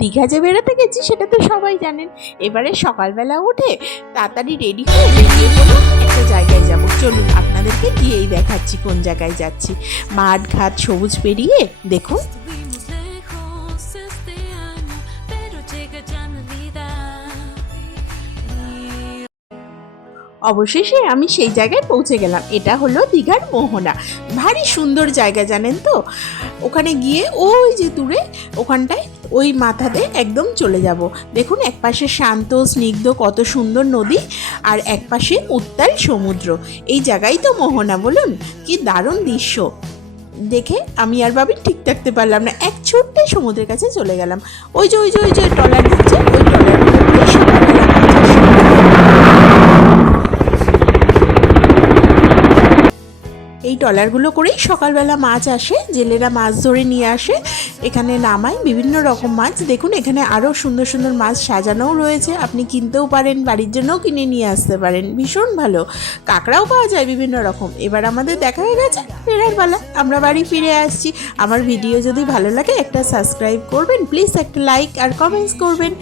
দীঘা যে বেড়াতে গেছি সেটা তো সবাই জানেন। এবারে সকালবেলা উঠে তাড়াতাড়ি রেডি হয়ে বেরিয়ে পড়লাম একটা জায়গায় যাব। চলুন আপনাদেরকে গিয়েই দেখাচ্ছি কোন জায়গায় যাচ্ছি। মাঠ ঘাট সবুজ পেরিয়ে দেখুন Estuvimos lejos este año, pero llega ya Navidad. অবশেষে আমি সেই জায়গায় পৌঁছে গেলাম। এটা হলো দীঘার মোহনা। ভারী সুন্দর জায়গা জানেন তো। ওখানে গিয়ে ওই যে দূরে ওখানটায় ওই মাথাতে একদম চলে যাব। দেখুন একপাশে শান্ত স্নিগ্ধ কত সুন্দর নদী, আর একপাশে উত্তাল সমুদ্র। এই জায়গায় তো মোহনা, বলুন কি দারুণ দৃশ্য। দেখে আমি আর ভাবি ঠিক থাকতে পারলাম না, এক ছোট্ট সমুদ্রের কাছে চলে গেলাম। ওই যে ট্রলার দিচ্ছে, ওই এই ট্রলারগুলো করেই সকালবেলা মাছ আসে, জেলেরা মাছ ধরে নিয়ে আসে, এখানে নামায় বিভিন্ন রকম মাছ। দেখুন এখানে আরও সুন্দর সুন্দর মাছ সাজানোও রয়েছে, আপনি কিনতেও পারেন, বাড়ির জন্যও কিনে নিয়ে আসতে পারেন, ভীষণ ভালো। কাঁকড়াও পাওয়া যায় বিভিন্ন রকম। এবার আমাদের দেখা হয়ে গেছে ফেরার বেলা, আমরা বাড়ি ফিরে আসছি। আমার ভিডিও যদি ভালো লাগে একটা সাবস্ক্রাইব করবেন প্লিজ, একটা লাইক আর কমেন্টস করবেন।